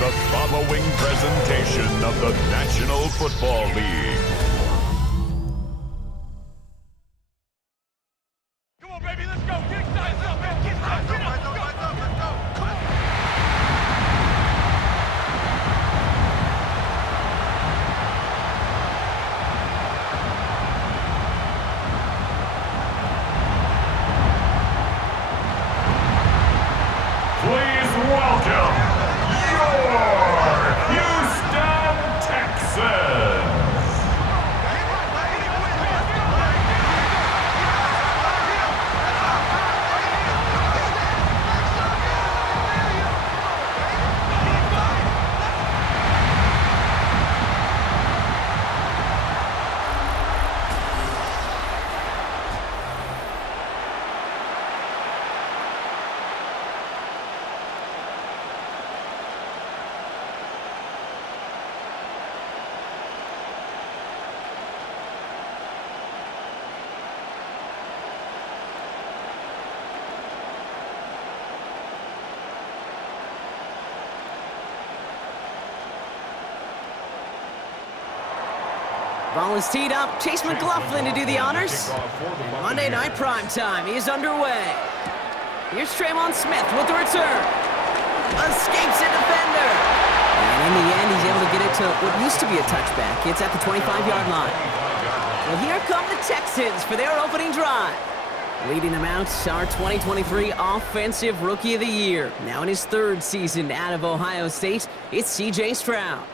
the following presentation of the National Football League. Come on, baby, let's go. Get excited. Let's go, man. Get excited. Get up. Let's go. Let's go. Come on. Please welcome your Houston Texans. Ball is teed up. Chase McLaughlin to do the honors. And Monday Night Primetime is underway. Here's Tremont Smith with the return. Escapes a defender. And in the end, he's able to get it to what used to be a touchback. It's at the 25-yard line. Well, here come the Texans for their opening drive. Leading them out, our 2023 Offensive Rookie of the Year. Now in his third season out of Ohio State, it's C.J. Stroud.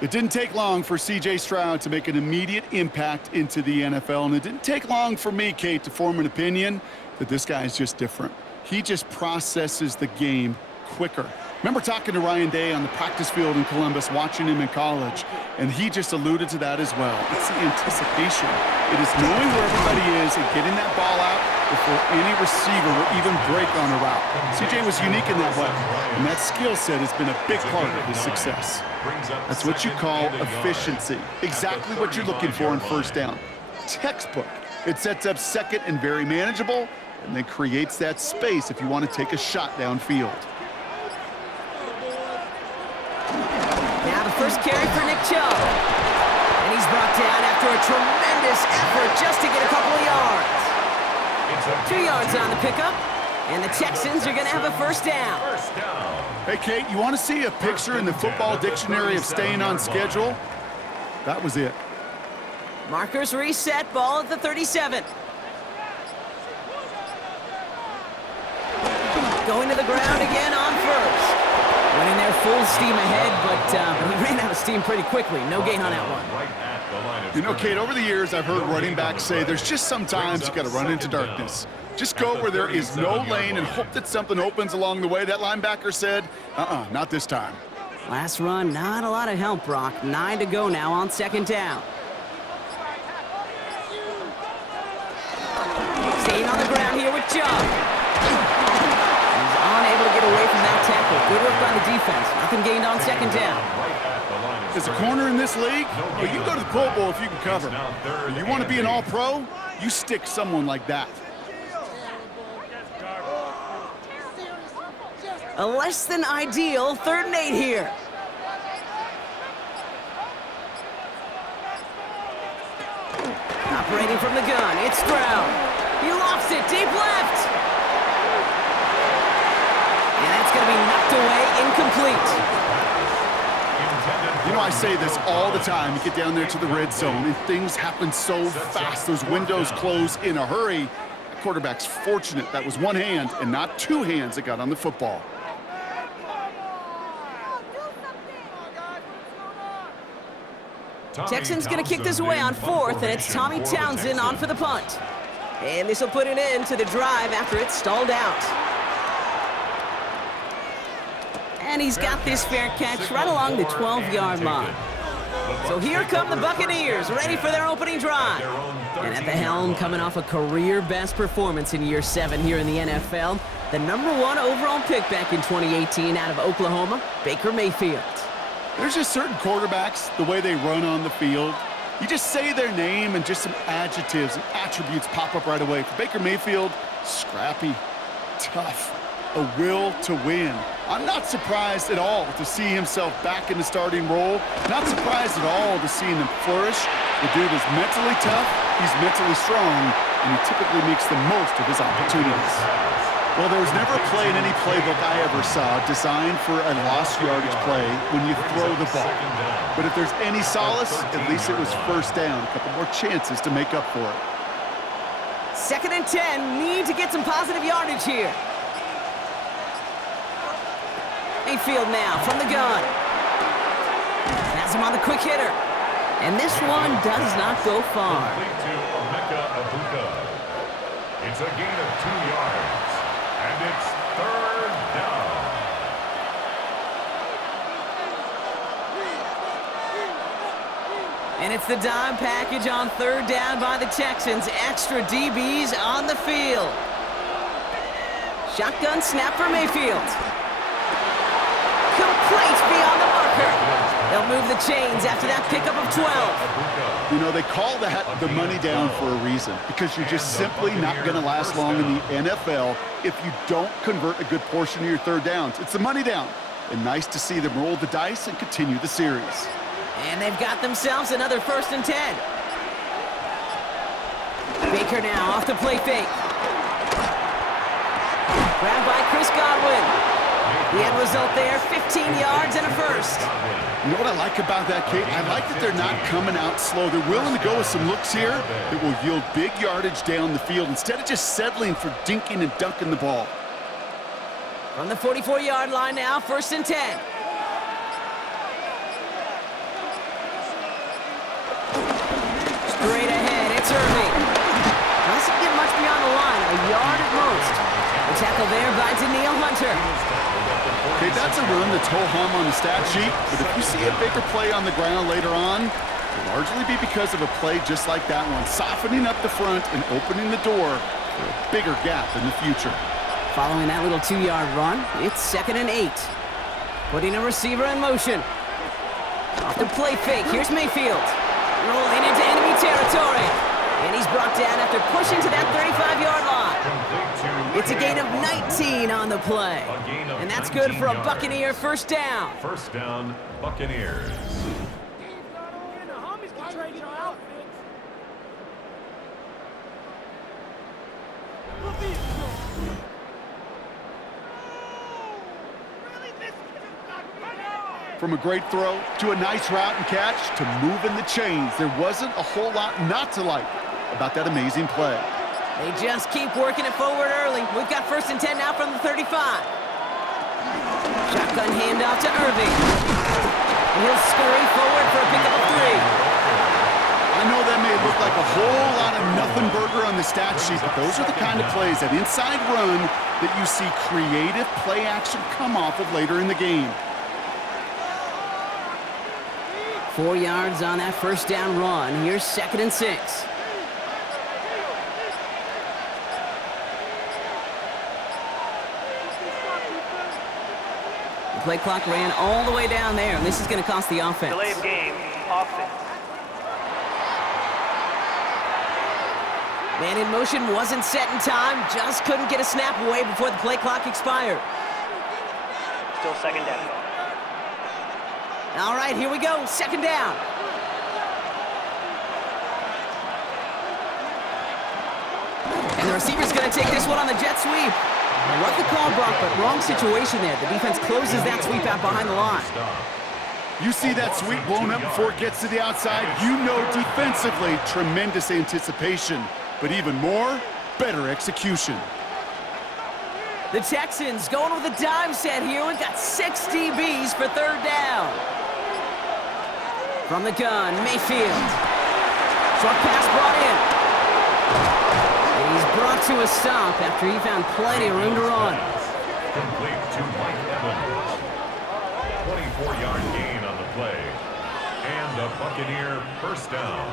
It didn't take long for C.J. Stroud to make an immediate impact into the NFL, and it didn't take long for me, Kate, to form an opinion that this guy is just different. He just processes the game quicker. Remember talking to Ryan Day on the practice field in Columbus, watching him in college, and he just alluded to that as well. It's the anticipation. It is knowing where everybody is and getting that ball out before any receiver will even break on a route. C.J. was unique in that way, and that skill set has been a big part of his success. That's what you call efficiency. Exactly what you're looking for in first down. Textbook. It sets up second and very manageable, and then creates that space if you want to take a shot downfield. Now the first carry for Nick Chubb. And he's brought down after a tremendous effort just to get a couple of yards. 2 yards on the pickup, and the Texans are going to have a first down. Hey, Kate, you want to see a picture in the football dictionary of staying on schedule? That was it. Markers reset, ball at the 37. Going to the ground again on first. Went in there full steam ahead, but he ran out of steam pretty quickly. No gain on that one. You know, Kate, over the years, I've heard running backs say there's just sometimes you got to run into darkness. Just go where there is no lane and hope that something opens along the way. That linebacker said, not this time. Last run, not a lot of help, Brock. 9 to go now on second down. Staying on the ground here with Chubb. He's unable to get away from that tackle. Good work on the defense. Nothing gained on second down. As a corner in this league, well, you go to the Pro Bowl if you can cover. But you want to be an all-pro, you stick someone like that. A less than ideal 3rd and 8 here. Operating from the gun, it's Stroud. He lofts it deep left. And that's going to be knocked away, incomplete. You know, I say this all the time. You get down there to the red zone, and things happen so fast. Those windows close in a hurry. The quarterback's fortunate that was one hand and not two hands that got on the football. Texans going to kick this away on 4th, and it's Tommy Townsend on for the punt. And this will put an end to the drive after it's stalled out. And he's got this fair catch right along the 12-yard line. So here come the Buccaneers, ready for their opening drive. And at the helm, coming off a career-best performance in year 7 here in the NFL, the #1 overall pick back in 2018 out of Oklahoma, Baker Mayfield. There's just certain quarterbacks, the way they run on the field. You just say their name and just some adjectives and attributes pop up right away. For Baker Mayfield, scrappy, tough, a will to win. I'm not surprised at all to see himself back in the starting role. Not surprised at all to see him flourish. The dude is mentally tough, he's mentally strong, and he typically makes the most of his opportunities. Well, there was never a play in any playbook I ever saw designed for a lost yardage play when you throw the ball. But if there's any solace, at least it was first down. A couple more chances to make up for it. 2nd and 10, need to get some positive yardage here. Mayfield now from the gun. Has him on the quick hitter. And this one does not go far. It's a gain of 2 yards, and it's 3rd down. And it's the dime package on 3rd down by the Texans. Extra DBs on the field. Shotgun snap for Mayfield. Complete beyond the marker. They'll move the chains after that pickup of 12. You know, they call that the money down for a reason, because you're just simply not going to last long in the NFL if you don't convert a good portion of your 3rd downs. It's the money down. And nice to see them roll the dice and continue the series. And they've got themselves another 1st and 10. Baker now off the play fake. Grabbed by Chris Godwin. The end result there, 15 yards and a first. You know what I like about that, Kate? I like that they're not coming out slow. They're willing to go with some looks here that will yield big yardage down the field instead of just settling for dinking and dunking the ball. From the 44-yard line now, 1st and 10. Straight ahead, it's Irving. Doesn't get much beyond the line, a yard at most. The tackle there by Danielle Hunter. Okay, that's a run that's ho-hum on the stat sheet, but if you see a bigger play on the ground later on, it'll largely be because of a play just like that one, softening up the front and opening the door for a bigger gap in the future. Following that little 2-yard run, it's 2nd and 8. Putting a receiver in motion. Off the play fake, here's Mayfield. Rolling into enemy territory. And he's brought down after pushing to that 35-yard line. It's a gain of 19 on the play. And that's good for a Buccaneer 1st down. 1st down, Buccaneers. From a great throw to a nice route and catch to moving the chains, there wasn't a whole lot not to like about that amazing play. They just keep working it forward early. We've got 1st and 10 now from the 35. Shotgun handoff to Irving. He'll scurry forward for a pickup of 3. I know that may look like a whole lot of nothing burger on the stat sheet, but those are the kind of plays, that inside run, that you see creative play action come off of later in the game. 4 yards on that 1st down run. Here's 2nd and 6. The play clock ran all the way down there, and this is going to cost the offense. Delay of game, offense. Man in motion wasn't set in time, just couldn't get a snap away before the play clock expired. Still 2nd down. All right, here we go, 2nd down. And the receiver's going to take this one on the jet sweep. I love the call, Brock, but wrong situation there. The defense closes that sweep out behind the line. You see that sweep blown up before it gets to the outside, you know defensively, tremendous anticipation. But even more, better execution. The Texans going with a dime set here. We've got 6 DBs for 3rd down. From the gun, Mayfield. Short pass brought in. And he's brought to a stop after he found plenty of room to run. Complete to Mike Evans. 24-yard gain on the play. And a Buccaneer 1st down.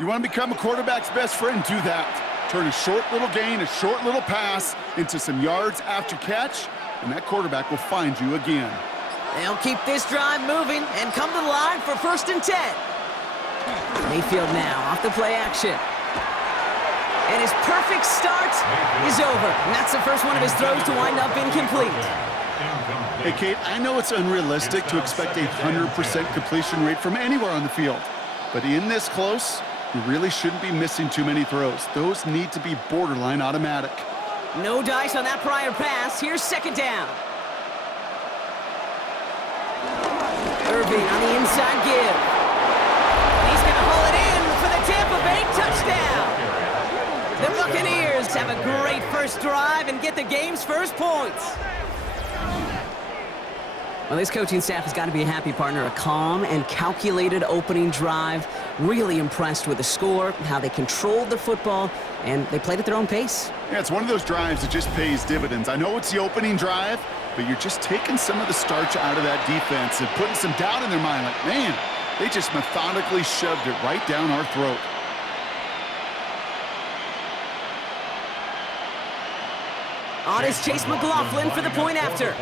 You want to become a quarterback's best friend? Do that. Turn a short little gain, a short little pass into some yards after catch, and that quarterback will find you again. They'll keep this drive moving and come to the line for 1st and 10. Mayfield now off the play action. And his perfect start is over. And that's the first one of his throws to wind up incomplete. Hey, Kate, I know it's unrealistic to expect a 100% completion rate from anywhere on the field. But in this close, you really shouldn't be missing too many throws. Those need to be borderline automatic. No dice on that prior pass. Here's second down. Irving on the inside give. And he's going to haul it in for the Tampa Bay touchdown. The Buccaneers have a great first drive and get the game's first points. Well, this coaching staff has got to be a happy partner. A calm and calculated opening drive. Really impressed with the score, how they controlled the football, and they played at their own pace. Yeah, it's one of those drives that just pays dividends. I know it's the opening drive, but you're just taking some of the starch out of that defense and putting some doubt in their mind. Like, man, they just methodically shoved it right down our throat. On is Chase McLaughlin for the point after.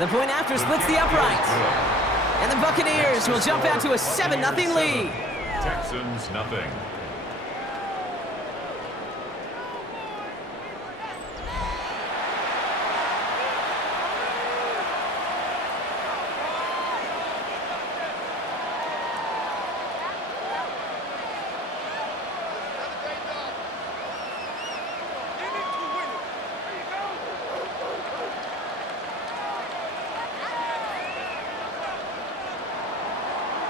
The point after splits the uprights. And the Buccaneers will jump out to a 7-0 lead. Texans nothing.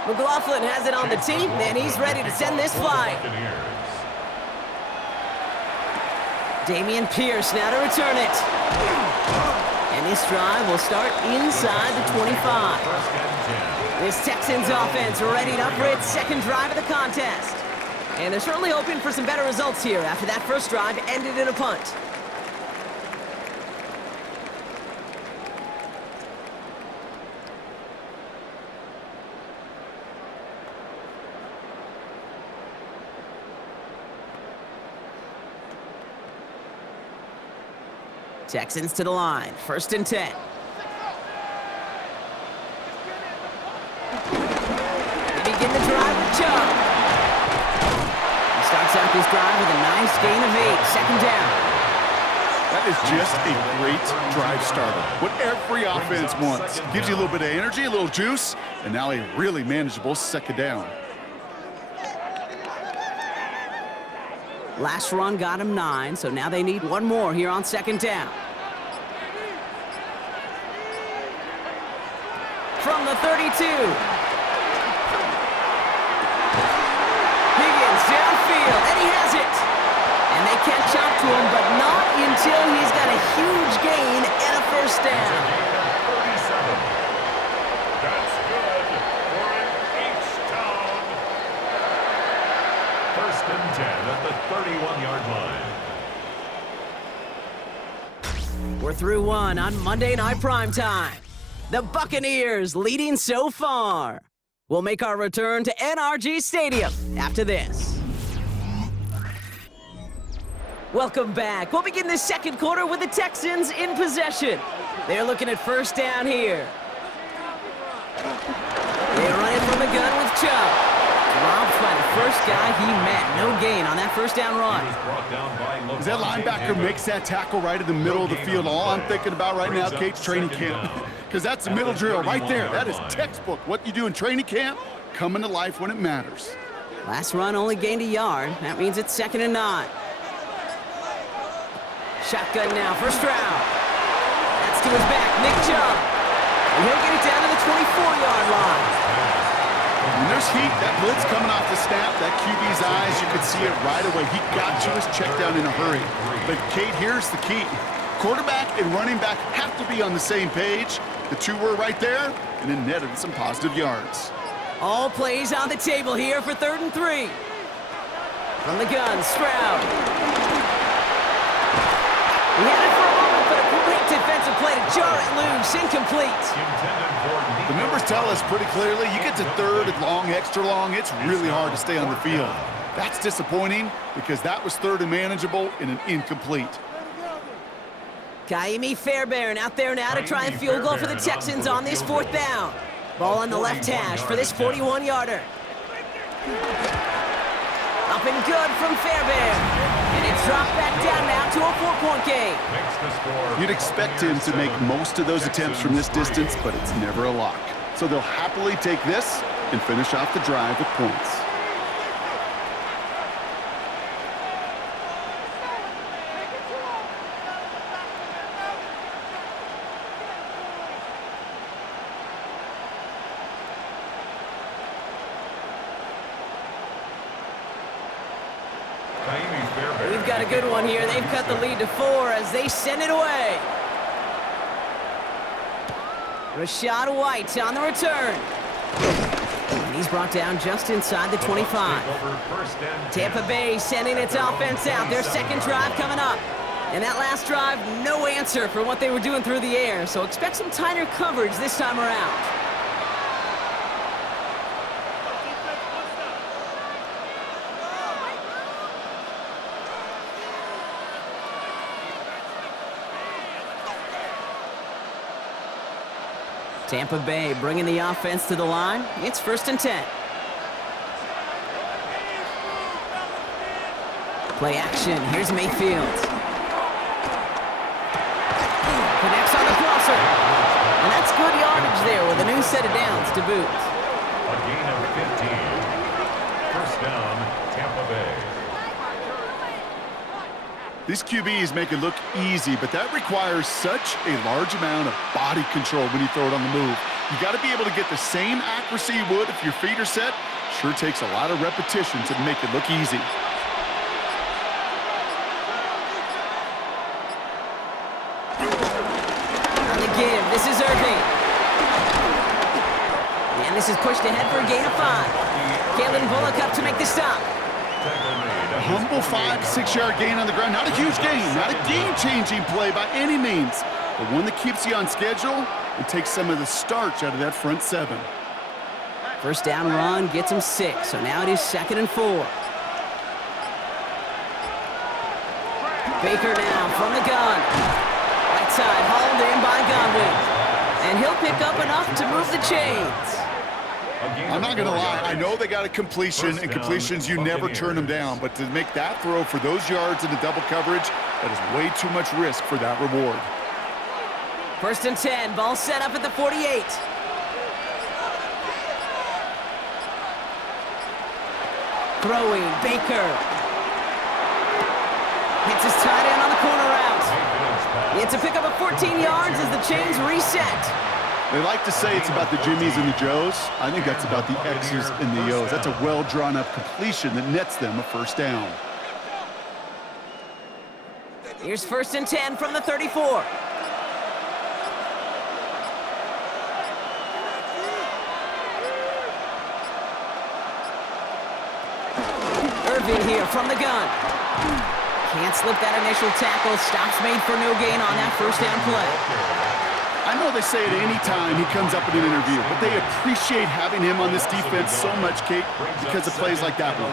McLaughlin has it on the team, and he's ready to send this flying. Damian Pierce now to return it. And this drive will start inside the 25. This Texans offense readied up for its second drive of the contest. And they're certainly hoping for some better results here after that first drive ended in a punt. Texans to the line, 1st and 10. They begin the drive with Chubb. He starts out this drive with a nice gain of 8, second down. That is just a great drive starter. What every offense wants. Gives you a little bit of energy, a little juice, and now a really manageable second down. Last run got him 9, so now they need one more here on second down. From the 32. Higgins downfield, and he has it. And they catch up to him, but not until he's got a huge gain and a first down. That's good for an H-town. 1st and 10 at the 31-yard line. We're through one on Monday Night Primetime. The Buccaneers leading so far. We'll make our return to NRG Stadium after this. Welcome back. We'll begin the second quarter with the Texans in possession. They're looking at first down here. They run it from the gun with Chubb. Dropped by the first guy he met. No gain on that first down run. As that linebacker makes that tackle right in the middle of the field, all I'm thinking about right now, Kate's training camp. Because that's the middle drill right there. That is textbook. What you do in training camp, coming to life when it matters. Last run only gained a yard. That means it's 2nd and 9. Shotgun now, first round. That's to his back, Nick Chubb. And he'll get it down to the 24-yard line. When there's heat, that blitz coming off the snap, that QB's eyes, you could see it right away. He got to his check down in a hurry. But, Kate, here's the key. Quarterback and running back have to be on the same page. The two were right there, and it netted some positive yards. All plays on the table here for 3rd and 3. From the gun, Stroud. He had it for a moment, but a great defensive play to jar it loose, incomplete. The numbers tell us pretty clearly, you get to 3rd and long, extra long, it's really hard to stay on the field. That's disappointing because that was 3rd and manageable and an incomplete. Kaimi Fairbairn out there now to try a field goal for the Texans on this 4th down. Ball on the left hash for this 41-yarder. Up and good from Fairbairn. And it's dropped back down now to a 4-point game. Makes the score. You'd expect him to make most of those attempts from this distance, but it's never a lock. So they'll happily take this and finish off the drive with points. We've got a good one here. They've cut the lead to 4 as they send it away. Rashad White on the return. And he's brought down just inside the 25. Tampa Bay sending its offense out. Their second drive coming up. And that last drive, no answer for what they were doing through the air. So expect some tighter coverage this time around. Tampa Bay bringing the offense to the line. It's 1st and 10. Play action. Here's Mayfield. Connects on the crosser. And that's good yardage there with a new set of downs to boot. A gain of 15. 1st down, Tampa Bay. These QBs make it look easy, but that requires such a large amount of body control when you throw it on the move. You got to be able to get the same accuracy you would if your feet are set. Sure takes a lot of repetition to make it look easy. On the give, this is Irving. And this is pushed ahead for a gain of 5. Kalen Bullock up to make the stop. A humble 5 to 6 yard gain on the ground. Not a huge gain, not a game-changing play by any means, but one that keeps you on schedule and takes some of the starch out of that front 7. First down run gets him 6, so now it is 2nd and 4. Baker now from the gun. Right side hauled in by Godwin. And he'll pick up enough to move the chains. I'm not going to lie. I know they got a completion, and completions, you never turn them down. But to make that throw for those yards into double coverage, that is way too much risk for that reward. 1st and 10. Ball set up at the 48. Throwing. Baker. Hits his tight end on the corner route. It's a pickup of 14 yards as the chains reset. They like to say it's about the Jimmies and the Joes. I think that's about the X's and the O's. That's a well-drawn-up completion that nets them a 1st down. Here's 1st and 10 from the 34. Irving here from the gun. Can't slip that initial tackle. Stops made for no gain on that 1st down play. I know they say it any time he comes up in an interview, but they appreciate having him on this defense so much, Kate, because of plays like that one.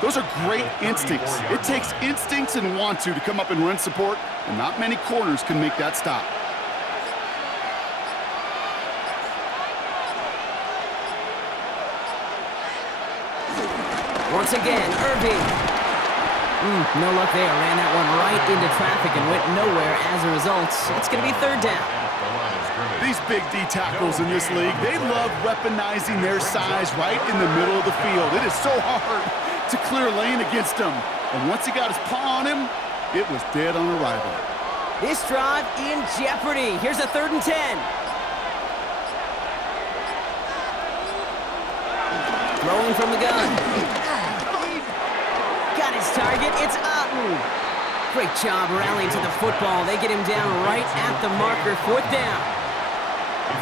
Those are great instincts. It takes instincts and want to come up and run support, and not many corners can make that stop. Once again, Irving. No luck there. Ran that one right into traffic and went nowhere as a result. It's going to be 3rd down. These big D tackles in this league, they love weaponizing their size right in the middle of the field. It is so hard to clear lane against them. And once he got his paw on him, it was dead on arrival. This drive in jeopardy. Here's a 3rd and 10. Throwing from the gun. Got his target. It's up. Great job rallying to the football. They get him down right at the marker. 4th down.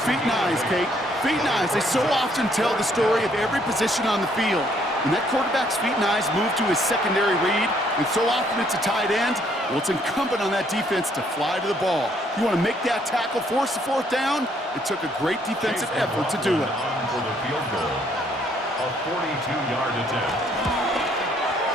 Feet and eyes, Kate. Feet and eyes. They so often tell the story of every position on the field. When that quarterback's feet and eyes move to his secondary read, and so often it's a tight end, well, it's incumbent on that defense to fly to the ball. You want to make that tackle, force the 4th down? It took a great defensive effort to do it. For the field goal, a 42-yard attempt.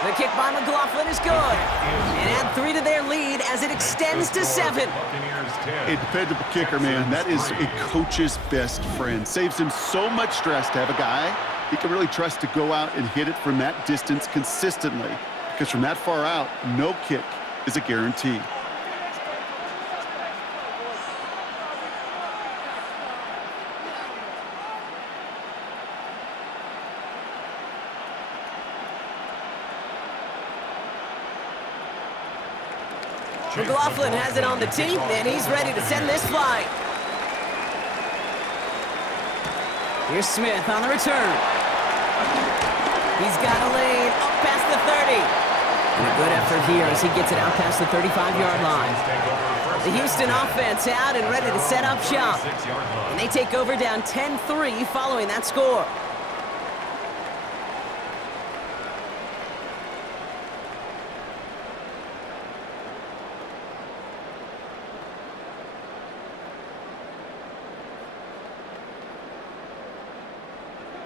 The kick by McLaughlin is good. And add 3 to their lead as it extends to 7. A dependable kicker, man. That is a coach's best friend. Saves him so much stress to have a guy he can really trust to go out and hit it from that distance consistently, because from that far out, no kick is a guarantee. McLaughlin has it on the tee, and he's ready to send this flight. Here's Smith on the return. He's got a lane up past the 30. And a good effort here as he gets it out past the 35-yard line. The Houston offense out and ready to set up shop. And they take over down 10-3 following that score.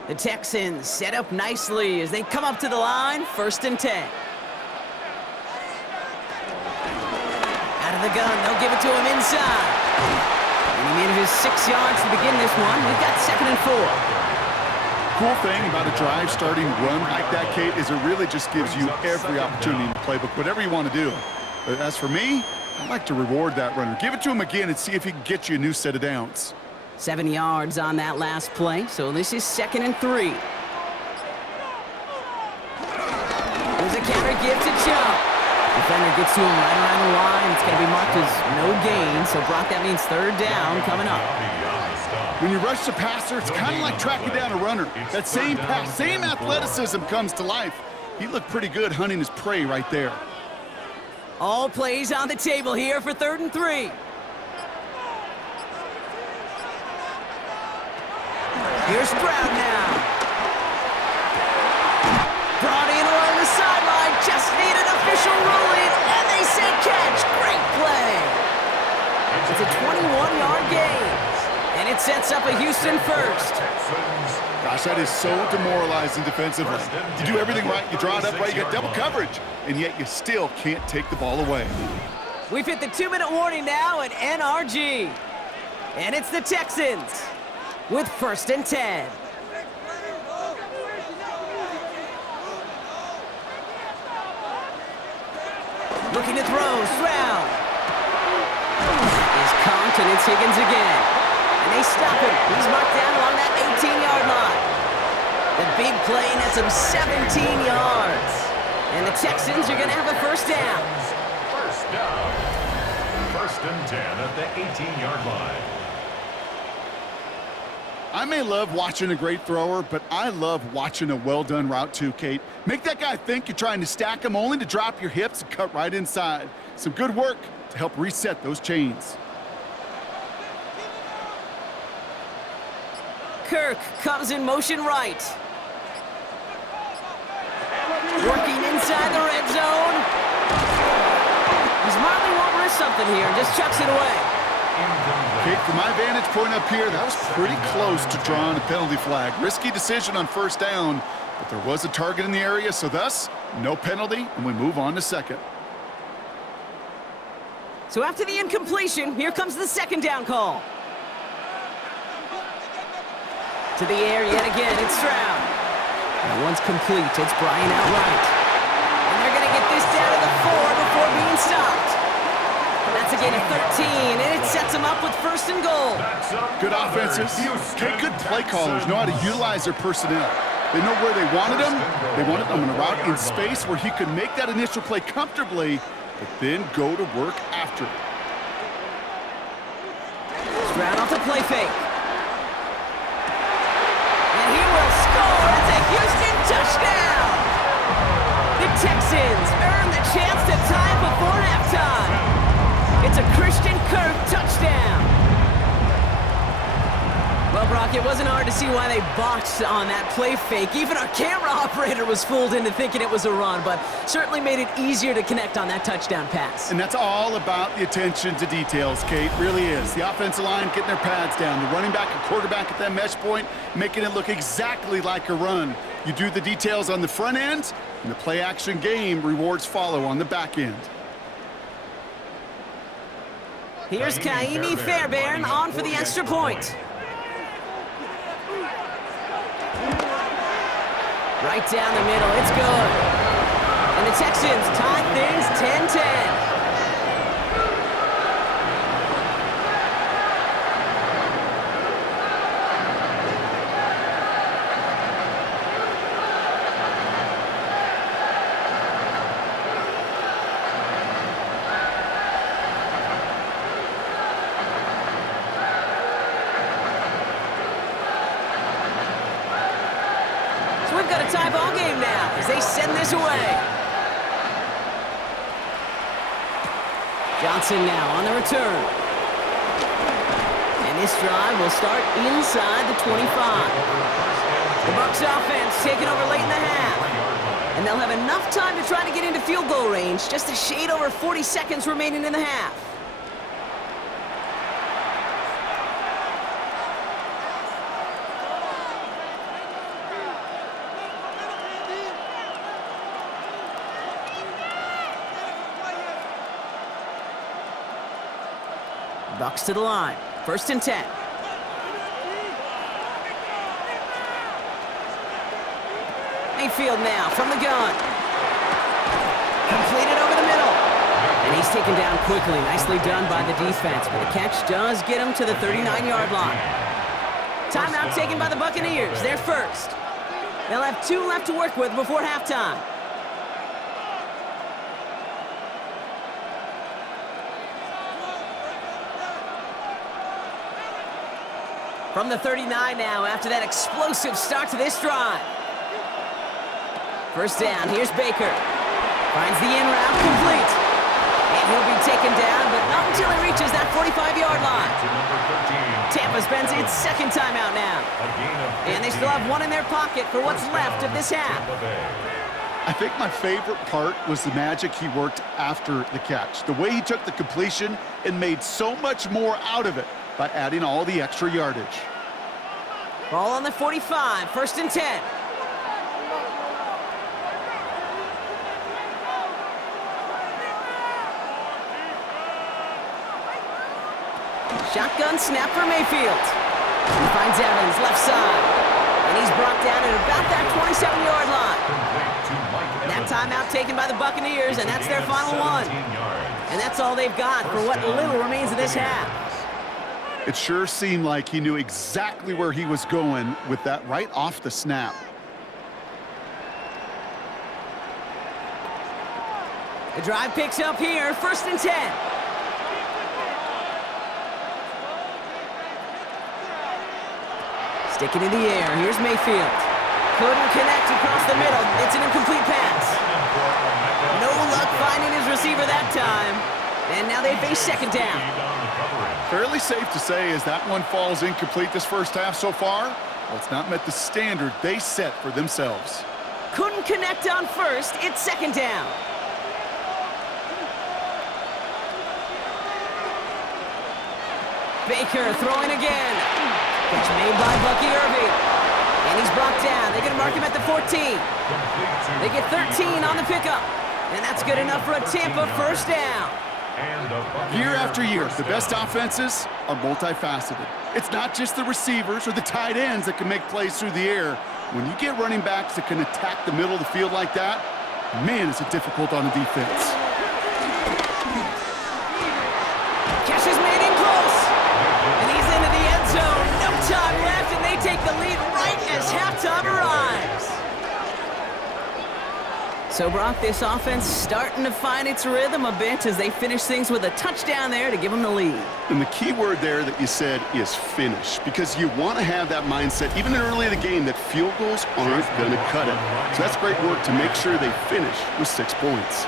The Texans set up nicely as they come up to the line, 1st and 10. Out of the gun, they'll give it to him inside. And he manages 6 yards to begin this one. We've got 2nd and 4. Cool thing about a drive starting run like that, Kate, is it really just gives you every opportunity in the playbook, whatever you want to do. But as for me, I like to reward that runner. Give it to him again and see if he can get you a new set of downs. 7 yards on that last play, so this is 2nd and 3. There's a counter give to Chant. Defender gets to him right around the line. It's going to be marked as no gain, so Brock, that means 3rd down coming up. When you rush the passer, it's kind of like tracking down a runner. That same pass, same athleticism comes to life. He looked pretty good hunting his prey right there. All plays on the table here for 3rd and 3. Here's Brown now. Brought in along the sideline, just need an official ruling, and they say catch. Great play. It's a 21-yard gain, and it sets up a Houston 1st. Gosh, that is so demoralizing defensively. You do everything right, you draw it up right, you get double coverage, and yet you still can't take the ball away. We've hit the 2-minute warning now at NRG, and it's the Texans with 1st and 10. Looking to throw, Stroud. Is Conk, and it's Higgins again. And they stop him. He's marked down along that 18-yard line. The big play nets him 17 yards. And the Texans are going to have a 1st down. 1st down. 1st and 10 at the 18-yard line. I may love watching a great thrower, but I love watching a well-done route too, Kate. Make that guy think you're trying to stack him only to drop your hips and cut right inside. Some good work to help reset those chains. Kirk comes in motion right. Working inside the red zone. He's Marley won't risk something here and just chucks it away. Kate, from my vantage point up here, that was pretty close to drawing a penalty flag. Risky decision on 1st down, but there was a target in the area, so thus, no penalty, and we move on to 2nd. So after the incompletion, here comes the 2nd down call. To the air yet again, it's Stroud. And once complete, it's Bryant out right. And they're going to get this down to the 4 before being stopped. That's a gain of 13, and it sets them up with 1st and goal. Good offenses. Okay, good play callers know how to utilize their personnel. They know where they wanted them. They wanted them on a route in space where he could make that initial play comfortably, but then go to work after it. Stroud off the play fake. And he will score. It's a Houston touchdown. The Texans earn the chance to tie before halftime. It's a Christian Kirk touchdown. Well, Brock, it wasn't hard to see why they botched on that play fake. Even our camera operator was fooled into thinking it was a run, but certainly made it easier to connect on that touchdown pass. And that's all about the attention to details, Kate. Really is. The offensive line getting their pads down. The running back and quarterback at that mesh point, making it look exactly like a run. You do the details on the front end, and the play-action game rewards follow on the back end. Here's Kaimi Fairbairn on for the extra point. Right down the middle, it's good. And the Texans tie things 10-10. So we've got a tie ball game now as they send this away. Johnson now on the return. And this drive will start inside the 25. The Bucs offense taking over late in the half. And they'll have enough time to try to get into field goal range, just a shade over 40 seconds remaining in the half. Bucs to the line. 1st and 10. Mayfield now from the gun. Completed over the middle. And he's taken down quickly. Nicely done by the defense. But the catch does get him to the 39-yard line. Timeout taken by the Buccaneers. They're first. They'll have 2 left to work with before halftime. From the 39 now after that explosive start to this drive. 1st down, here's Baker. Finds the in route complete. And he'll be taken down, but not until he reaches that 45-yard line. Tampa spends its 2nd timeout now. And they still have 1 in their pocket for what's left of this half. I think my favorite part was the magic he worked after the catch. The way he took the completion and made so much more out of it by adding all the extra yardage. Ball on the 45, 1st and 10. Shotgun snap for Mayfield. He finds Evans left side. And he's brought down at about that 27-yard line. That timeout taken by the Buccaneers, and that's their final one. And that's all they've got for what little remains of this half. It sure seemed like he knew exactly where he was going with that right off the snap. The drive picks up here, 1st and 10. Sticking in the air, here's Mayfield. Couldn't connect across the middle. It's an incomplete pass. No luck finding his receiver that time. And now they face 2nd down. Fairly safe to say as that one falls incomplete this first half so far, well, it's not met the standard they set for themselves. Couldn't connect on 1st, it's 2nd down. Baker throwing again. Catch made by Bucky Irving. And he's brought down. They're going to mark him at the 14. They get 13 on the pickup. And that's good enough for a Tampa 1st down. Year after year, the best offenses are multifaceted. It's not just the receivers or the tight ends that can make plays through the air. When you get running backs that can attack the middle of the field like that, man, is it difficult on the defense. Catch is made in close. And he's into the end zone. No time left, and they take the lead right as halftime arrives. So, Brock, this offense starting to find its rhythm a bit as they finish things with a touchdown there to give them the lead. And the key word there that you said is finish, because you want to have that mindset, even early in the game, that field goals aren't going to cut it. So that's great work to make sure they finish with 6 points.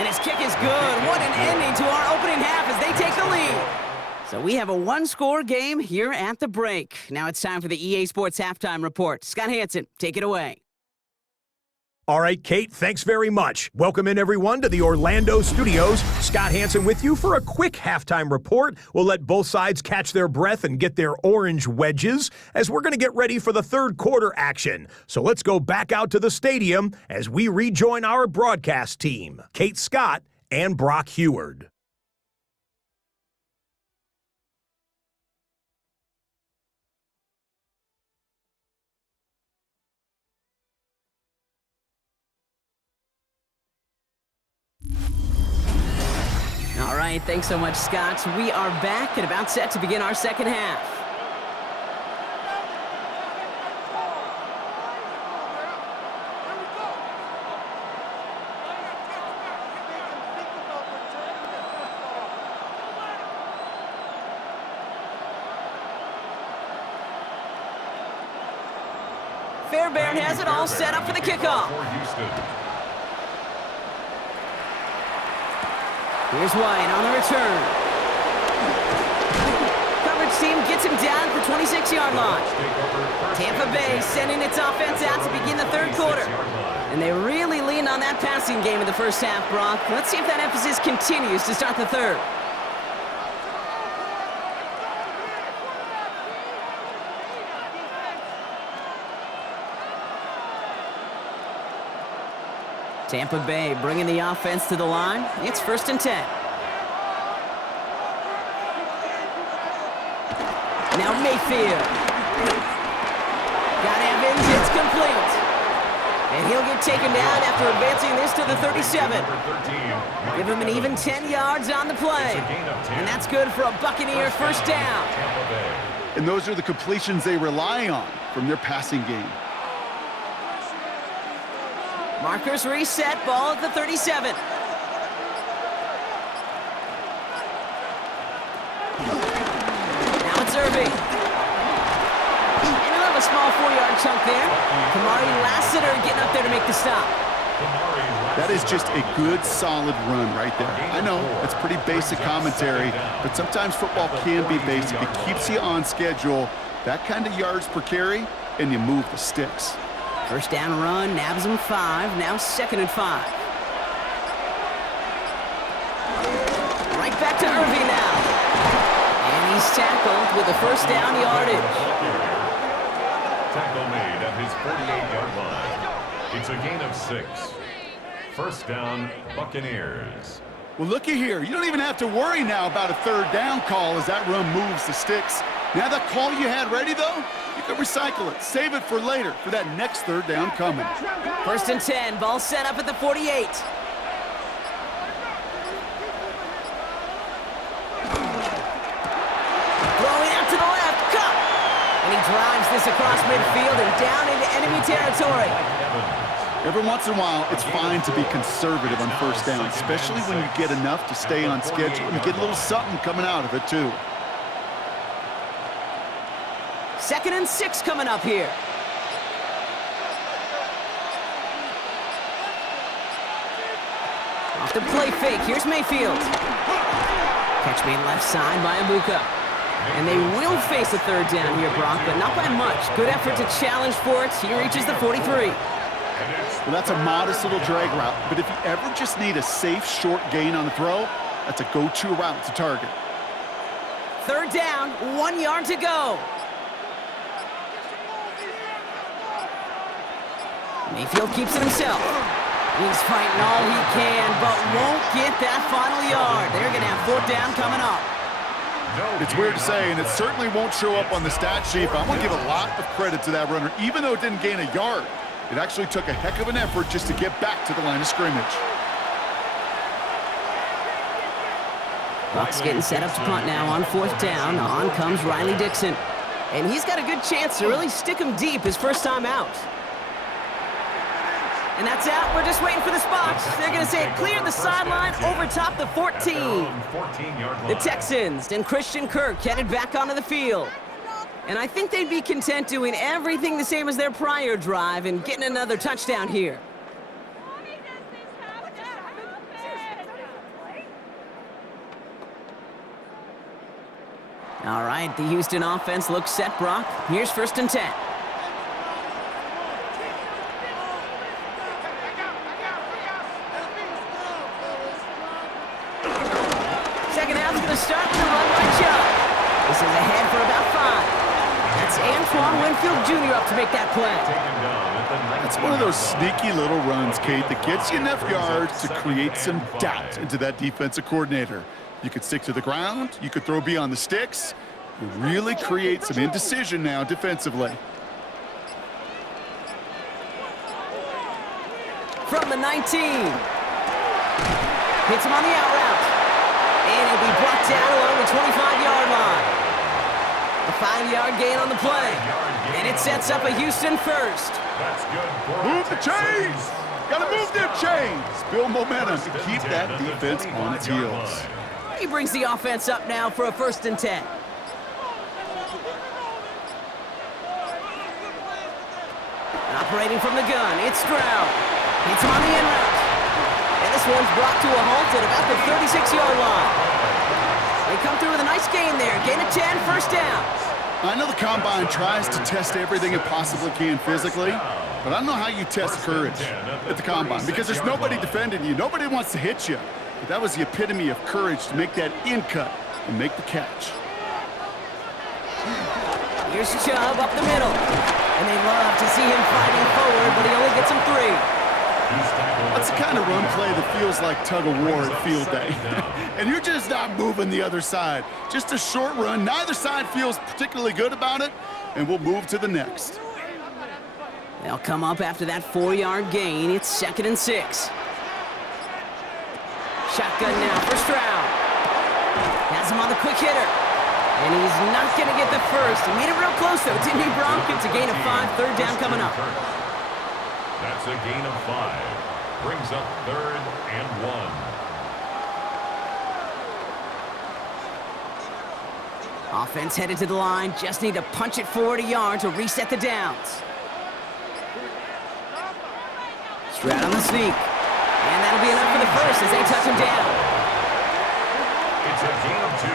And his kick is good. What an ending to our opening half as they take the lead. So we have a 1-score game here at the break. Now it's time for the EA Sports Halftime Report. Scott Hansen, take it away. All right, Kate, thanks very much. Welcome in, everyone, to the Orlando studios. Scott Hansen with you for a quick halftime report. We'll let both sides catch their breath and get their orange wedges as we're going to get ready for the 3rd quarter action. So let's go back out to the stadium as we rejoin our broadcast team, Kate Scott and Brock Heward. right, thanks so much, Scott. We are back and about set to begin our second half. Fairbairn has it all set up for the kickoff. Here's White on the return. Coverage team gets him down at the 26-yard line. Tampa Bay sending its offense out to begin the third quarter. And they really leaned on that passing game in the first half, Brock. Let's see if that emphasis continues to start the third. Tampa Bay bringing the offense to the line. It's 1st and 10. Now Mayfield. Got Evans, it's complete. And he'll get taken down after advancing this to the 37. Give him an even 10 yards on the play. And that's good for a Buccaneer first down. And those are the completions they rely on from their passing game. Markers reset, ball at the 37. Now it's Irving. And he'll have a small 4-yard chunk there. Kamari Lassiter getting up there to make the stop. That is just a good, solid run right there. I know, it's pretty basic commentary, but sometimes football can be basic. It keeps you on schedule, that kind of yards per carry, and you move the sticks. First down run, nabs him 5, now 2nd and 5. Right back to Irving now. And he's tackled with the first down yardage. Tackle made at his 48-yard line. It's a gain of 6. First down, Buccaneers. Well, looky here. You don't even have to worry now about a third down call as that run moves the sticks. Now that call you had ready, though, you can recycle it. Save it for later for that next third down coming. 1st and 10. Ball set up at the 48. Throwing out to the left. Cup. And he drives this across midfield and down into enemy territory. Every once in a while, it's fine to be conservative on first down, especially when you get enough to stay on schedule and you get a little something coming out of it, too. 2nd and 6 coming up here. Off the play fake. Here's Mayfield. Catch made left side by Abuka. And they will face a third down here, Brock, but not by much. Good effort to challenge for it. He reaches the 43. Well, that's a modest little drag route, but if you ever just need a safe, short gain on the throw, that's a go-to route to target. Third down, 1 yard to go. Mayfield keeps it himself. He's fighting all he can, but won't get that final yard. They're going to have 4th down coming up. It's weird to say, and it certainly won't show up on the stat sheet, but I'm going to give a lot of credit to that runner. Even though it didn't gain a yard, it actually took a heck of an effort just to get back to the line of scrimmage. Bucks getting set up to punt now on 4th down. On comes Riley Dixon. And he's got a good chance to really stick him deep his first time out. And that's out. We're just waiting for the spots. They're going to say it cleared the sideline over top the 14. The Texans and Christian Kirk headed back onto the field. And I think they'd be content doing everything the same as their prior drive and getting another touchdown here. All right, the Houston offense looks set, Brock. Here's 1st and 10. Second half's going to start with a run by Chubb. This is ahead for about 5. That's Antoine Winfield Jr. up to make that play. That's one of those sneaky little runs, Kate, that gets you enough yards to create some doubt into that defensive coordinator. You could stick to the ground. You could throw beyond the sticks. You really create some indecision now defensively. From the 19. Hits him on the out route. And and he'll be brought down along the 25-yard line. A 5-yard gain on the play. And it sets up a Houston first. That's good for Move the chains! Texans. Gotta move them chains! Build momentum to keep that defense on its heels. He brings the offense up now for a 1st and 10. Operating from the gun, it's Stroud. Hits him on the in route. And this one's brought to a halt at about the 36-yard line. They come through with a nice gain there. Gain of 10, 1st down. I know the Combine tries to test everything it possibly can physically, but I don't know how you test courage at the Combine because there's nobody defending you. Nobody wants to hit you. But that was the epitome of courage to make that in cut and make the catch. Here's Chubb up the middle. And they love to see him fighting forward, but he only gets him 3. That's the kind of run play that feels like tug-of-war at field day. And you're just not moving the other side. Just a short run. Neither side feels particularly good about it, and we'll move to the next. They'll come up after that 4-yard gain. It's 2nd and 6. Shotgun now for Stroud. Has him on the quick hitter. And he's not going to get the first. He made it real close, though, didn't he, Bronk? It's a gain of 5, 3rd down coming up. That's a gain of 5. Brings up 3rd and 1. Offense headed to the line. Just need to punch it forward a yard to reset the downs. Stroud on the sneak. And that'll be enough for the first as they touch him down. It's a gain of 2.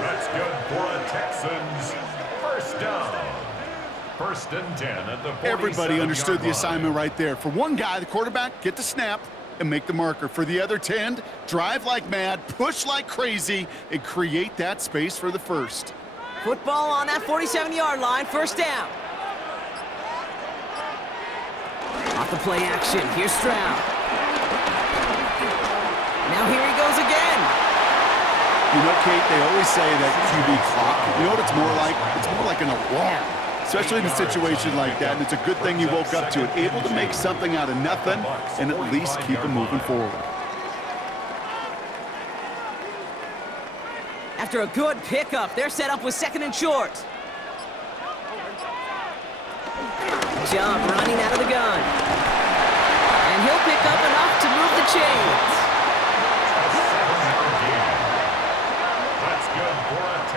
That's good for the Texans. 1st down. 1st and 10 at the 47-yard line. Everybody understood the assignment right there. For one guy, the quarterback, get the snap and make the marker. For the other 10, drive like mad, push like crazy, and create that space for the first. Football on that 47-yard line. 1st down. Off the play action. Here's Stroud. Now here he goes again. You know, Kate, they always say that QB clock. You know what it's more like? It's more like an alarm, especially in a situation like that. And it's a good thing you woke up to it, able to make something out of nothing and at least keep them moving forward. After a good pickup, they're set up with 2nd and short. Chubb running out of the gun. And he'll pick up enough to move the chains.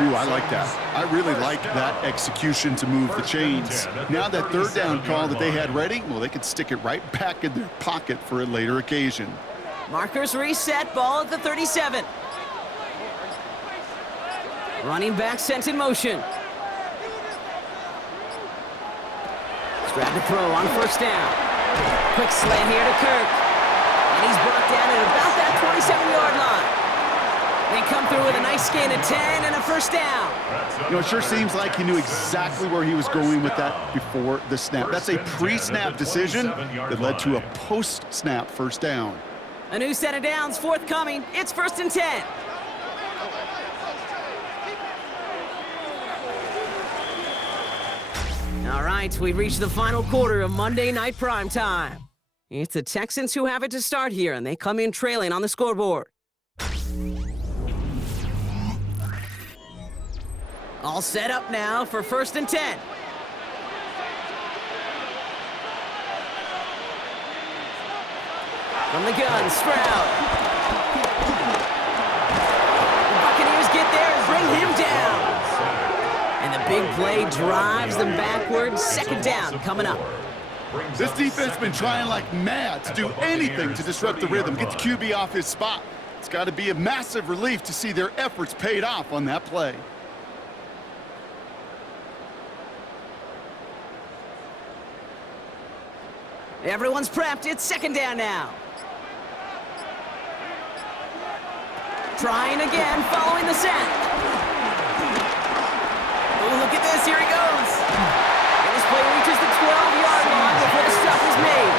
Ooh, I like that. I really like that execution to move the chains. Now that 3rd down call that they had ready, well, they could stick it right back in their pocket for a later occasion. Markers reset, ball at the 37. Running back sent in motion. Stroud to throw on 1st down. Quick slant here to Kirk. And he's brought down at about that 27-yard line. They come through with a nice gain of 10 and a 1st down. You know, it sure seems like he knew exactly where he was going with that before the snap. That's a pre-snap decision that led to a post-snap 1st down. A new set of downs forthcoming. It's 1st and 10. All right, we've reached the final quarter of Monday Night Primetime. It's the Texans who have it to start here, and they come in trailing on the scoreboard. All set up now for 1st and 10. From the gun, Stroud. The Buccaneers get there and bring him down. And the big play drives them backwards. 2nd down coming up. This defense has been trying like mad to do anything to disrupt the rhythm, get the QB off his spot. It's got to be a massive relief to see their efforts paid off on that play. Everyone's prepped. It's 2nd down now. Trying again, following the set. Oh, look at this. Here he goes. And this play reaches the 12-yard line before the stop is made.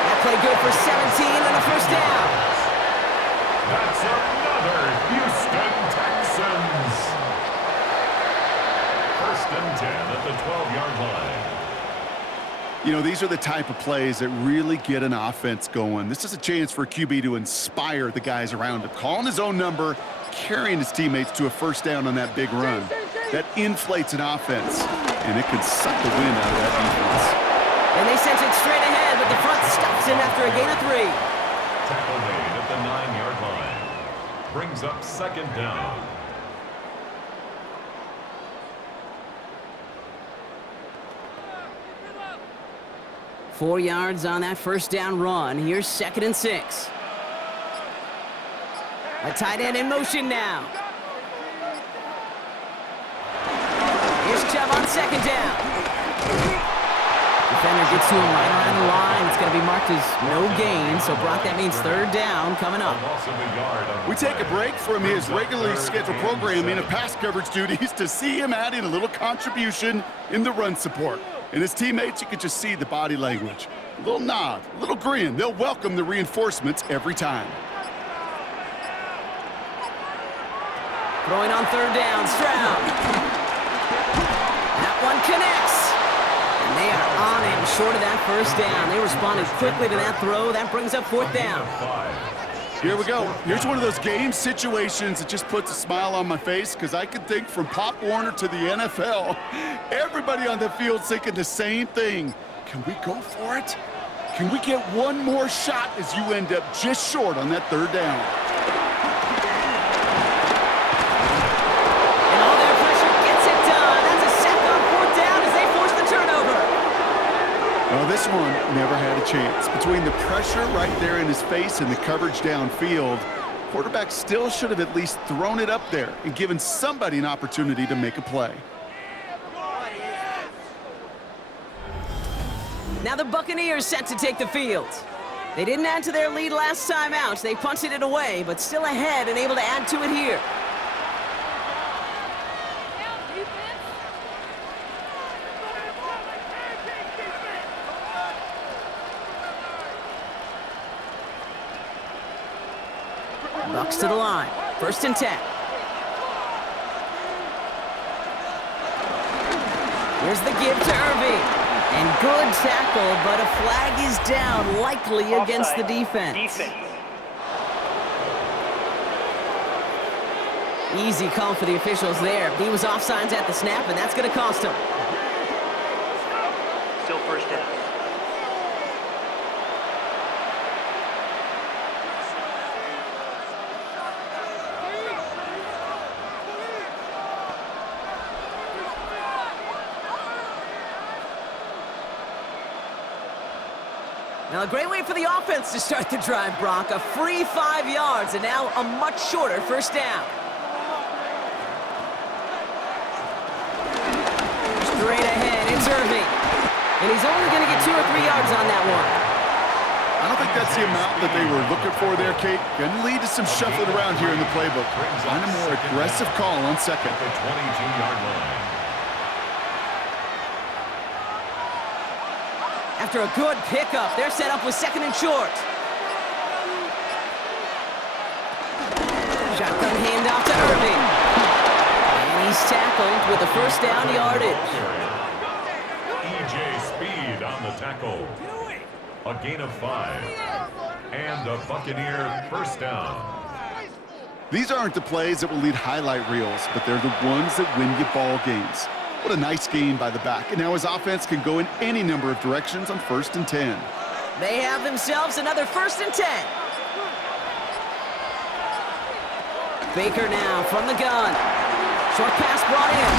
That play good for 17 and a 1st down. That's another Houston Texans. 1st and 10 at the 12-yard line. You know, these are the type of plays that really get an offense going. This is a chance for a QB to inspire the guys around him. Calling his own number, carrying his teammates to a first down on that big run. That inflates an offense, and it can suck the wind out of that defense. And they sent it straight ahead, but the front stops him after a gain of 3. Tackle made at the 9-yard line. Brings up second down. Four yards on that first down run. Here's 2nd and 6. A tight end in motion now. Here's Chubb on 2nd down. Defender gets to him right around the line. It's going to be marked as no gain. So, Brock, that means 3rd down coming up. We take a break from his regularly scheduled programming of pass coverage duties to see him add in a little contribution in the run support. And his teammates, you could just see the body language. A little nod, a little grin. They'll welcome the reinforcements every time. Throwing on 3rd down, Stroud. That one connects. And they are on him short of that first down. They responded quickly to that throw. That brings up 4th down. Here we go. Here's one of those game situations that just puts a smile on my face because I can think from Pop Warner to the NFL, everybody on the field thinking the same thing. Can we go for it? Can we get one more shot as you end up just short on that 3rd down? And all their pressure gets it done. That's a sack on 4th down as they force the turnover. Well, this one never had a chance. Between the pressure right there in his face and the coverage downfield, quarterback still should have at least thrown it up there and given somebody an opportunity to make a play. Now the Buccaneers set to take the field. They didn't add to their lead last time out. They punted it away, but still ahead and able to add to it here. Bucks to the line. 1st and 10. Here's the give to Irving. And good tackle, but a flag is down, likely against the defense. Easy call for the officials there. He was offsides at the snap, and that's going to cost him. Still 1st down. Now, a great way for the offense to start the drive, Brock. A free 5 yards, and now a much shorter 1st down. Straight ahead, it's Irving. And he's only going to get 2 or 3 yards on that one. I don't think that's the amount that they were looking for there, Kate. Going to lead to some shuffling around here in the playbook. Find a more aggressive call on 2nd. The 22-yard line. After a good pickup, they're set up with 2nd and short. Shotgun handoff to Irving. And he's tackled with the 1st down yardage. E.J. Speed on the tackle. A gain of 5. And a Buccaneer 1st down. These aren't the plays that will lead highlight reels, but they're the ones that win you ball games. What a nice gain by the back. And now his offense can go in any number of directions on 1st and 10. They have themselves another 1st and 10. Baker now from the gun. Short pass brought in.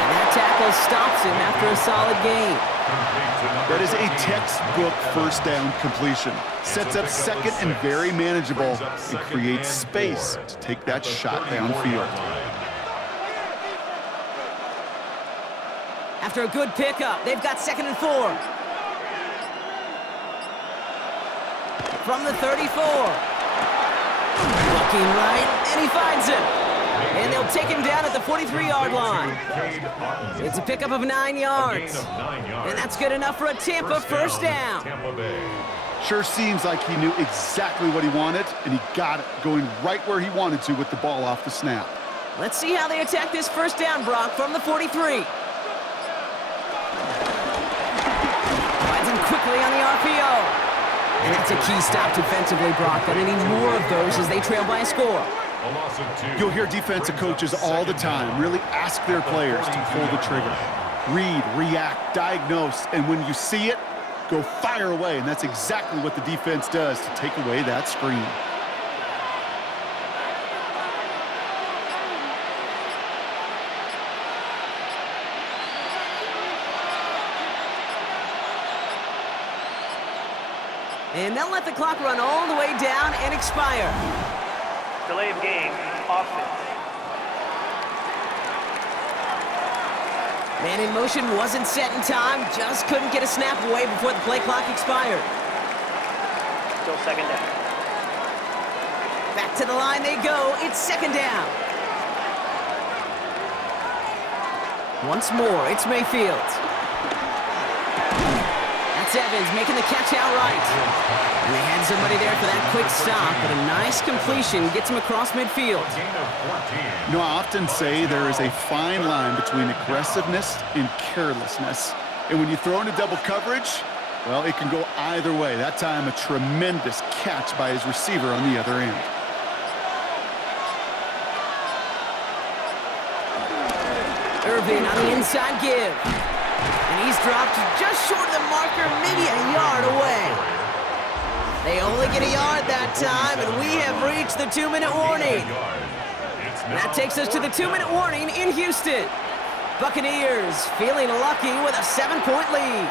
And that tackle stops him after a solid gain. That is a textbook 1st down completion. Sets up 2nd and very manageable and creates space to take that shot downfield. After a good pickup, they've got 2nd and 4. From the 34. Looking right, and he finds him. And they'll take him down at the 43-yard line. It's a pickup of 9 yards. And that's good enough for a Tampa 1st down. Sure seems like he knew exactly what he wanted, and he got it, going right where he wanted to with the ball off the snap. Let's see how they attack this 1st down, Brock, from the 43. Finds him quickly on the RPO. And that's a key stop defensively, Brock. Gonna need more of those as they trail by a score. A loss of 2. You'll hear defensive coaches all the time really ask their players to pull the trigger. Read, react, diagnose, and when you see it, go fire away. And that's exactly what the defense does to take away that screen. And they'll let the clock run all the way down and expire. Delay of game, offense. Man in motion wasn't set in time, just couldn't get a snap away before the play clock expired. Still second down. Back to the line they go, it's second down. Once more, it's Mayfield. That's Evans making the catch outright. And they had somebody there for that quick stop, but a nice completion gets him across midfield. Gain of 14. You know, I often say there is a fine line between aggressiveness and carelessness. And when you throw into double coverage, well, it can go either way. That time, a tremendous catch by his receiver on the other end. Irvin on the inside give. And he's dropped just short of the marker, maybe a yard away. They only get a yard that time, and we have reached the 2-minute warning. And that takes us to the 2-minute warning in Houston. Buccaneers feeling lucky with a 7-point lead.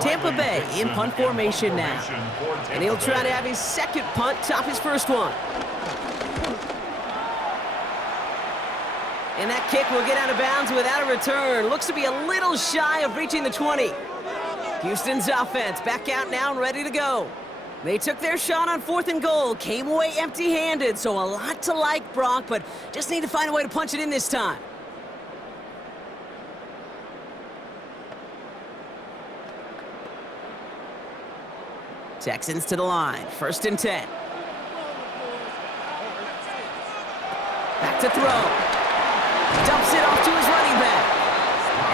Tampa Bay in punt formation now. And he'll try to have his second punt top his first one. And that kick will get out of bounds without a return. Looks to be a little shy of reaching the 20. Houston's offense back out now and ready to go. They took their shot on 4th and goal, came away empty-handed, so a lot to like, Brock, but just need to find a way to punch it in this time. Texans to the line, 1st and 10. Back to throw. Dumps it off to his running back.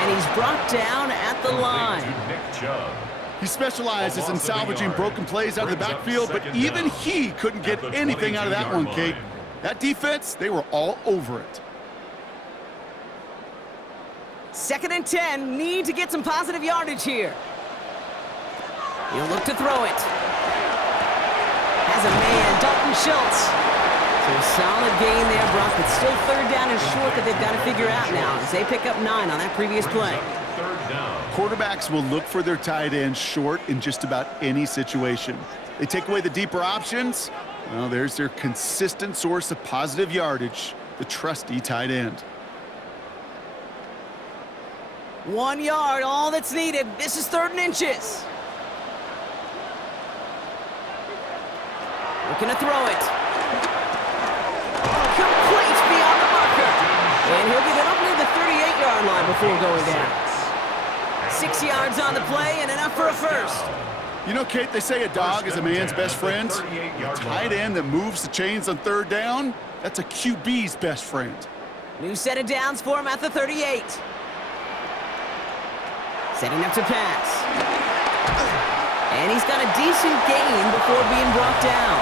And he's brought down at the line. He specializes in salvaging broken plays out of the backfield, but even he couldn't get anything out of that one, Kate. That defense, they were all over it. 2nd and 10, need to get some positive yardage here. He'll look to throw it. Has a man, Dalton Schultz. So a solid gain there, Brock, but still 3rd down and short that they've got to figure out now as they pick up 9 on that previous play. Quarterbacks will look for their tight end short in just about any situation. They take away the deeper options. Well, there's their consistent source of positive yardage, the trusty tight end. 1 yard, all that's needed. This is 3rd and inches. Looking to throw it. Complete beyond the marker. And he'll get it up near the 38-yard line before going down. 6 yards on the play and enough for a first. You know, Kate, they say a dog is a man's best friend. A tight end that moves the chains on 3rd down, that's a QB's best friend. New set of downs for him at the 38. Setting up to pass. And he's got a decent gain before being brought down.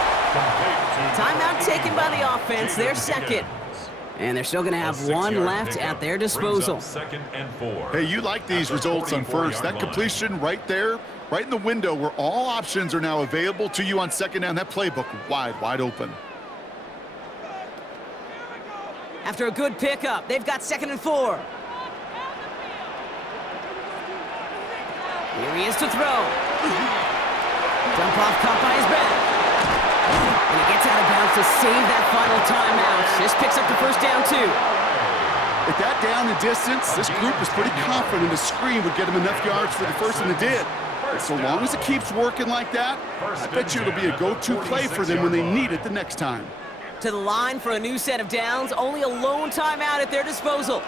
Timeout taken by the offense, their second. And they're still going to have 1 left at their disposal. 2nd and 4. Hey, you like these results on first. That completion right there, right in the window where all options are now available to you on 2nd down. That playbook wide open. After a good pickup, they've got 2nd and 4. Here he is to throw. Dump off caught by his back. And he gets out of bounds to save that final timeout. This picks up the first down, too. At that down and distance, this group was pretty confident a screen would get him enough yards for the first, and it did. But so long as it keeps working like that, I bet you it'll be a go-to play for them when they need it the next time. To the line for a new set of downs, only a lone timeout at their disposal.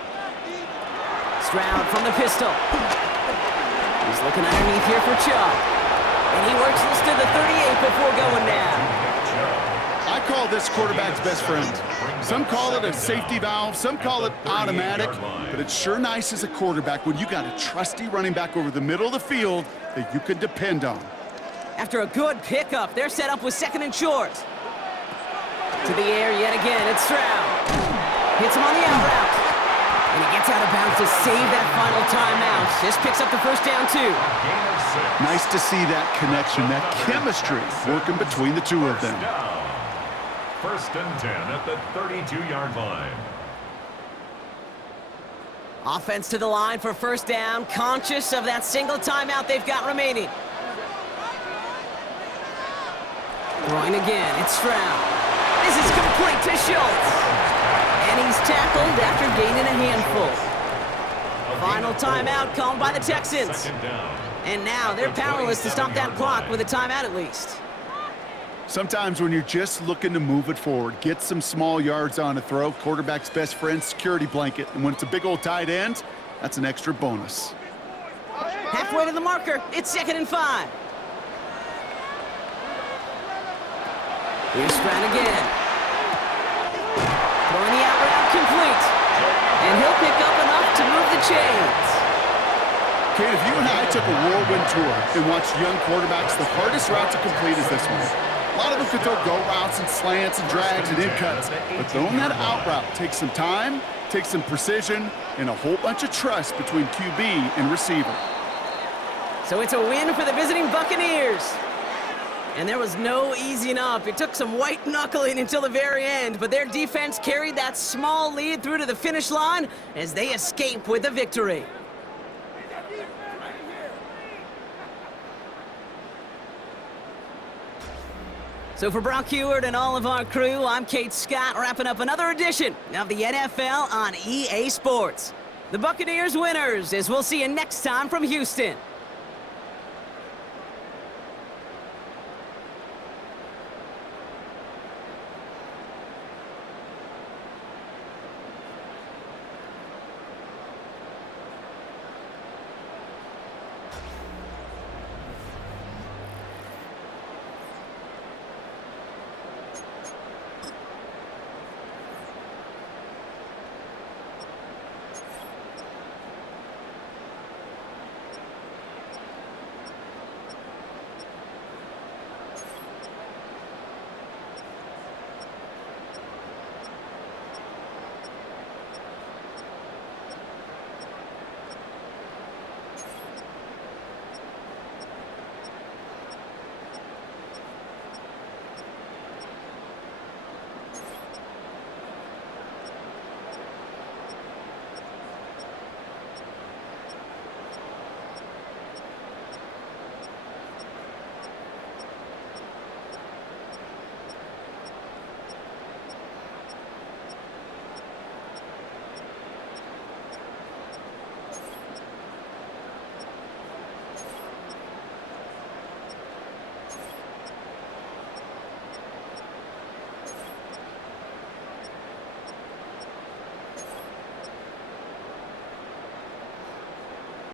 Stroud from the pistol. He's looking underneath here for Chubb. And he works this to the 38 before going down. I call this quarterback's best friend. Some call it a safety valve, some call it automatic, but it's sure nice as a quarterback when you got a trusty running back over the middle of the field that you can depend on. After a good pickup, they're set up with 2nd and short. To the air yet again, it's Stroud. Hits him on the out route. And he gets out of bounds to save that final timeout. This picks up the first down, too. Nice to see that connection, that chemistry working between the two of them. First and 10 at the 32-yard line. Offense to the line for first down, conscious of that single timeout they've got remaining. Throwing again, it's Stroud. This is complete to Schultz. And he's tackled after gaining a handful. Final timeout called by the Texans. And now they're powerless to stop that clock with a timeout at least. Sometimes when you're just looking to move it forward, get some small yards on a throw, quarterback's best friend, security blanket. And when it's a big old tight end, that's an extra bonus. Halfway to the marker, it's 2nd and 5. Here's Stroud again. Throwing the out route complete. And he'll pick up enough to move the chains. Kate, if you and I took a whirlwind tour and watched young quarterbacks, the hardest route to complete is this one. A lot of them could throw go routes and slants and drags and in cuts, but throwing that out route takes some time, takes some precision, and a whole bunch of trust between QB and receiver. So it's a win for the visiting Buccaneers. And there was no easing up. It took some white knuckling until the very end, but their defense carried that small lead through to the finish line as they escape with the victory. So for Brock Heward and all of our crew, I'm Kate Scott, wrapping up another edition of the NFL on EA Sports. The Buccaneers winners, as we'll see you next time from Houston.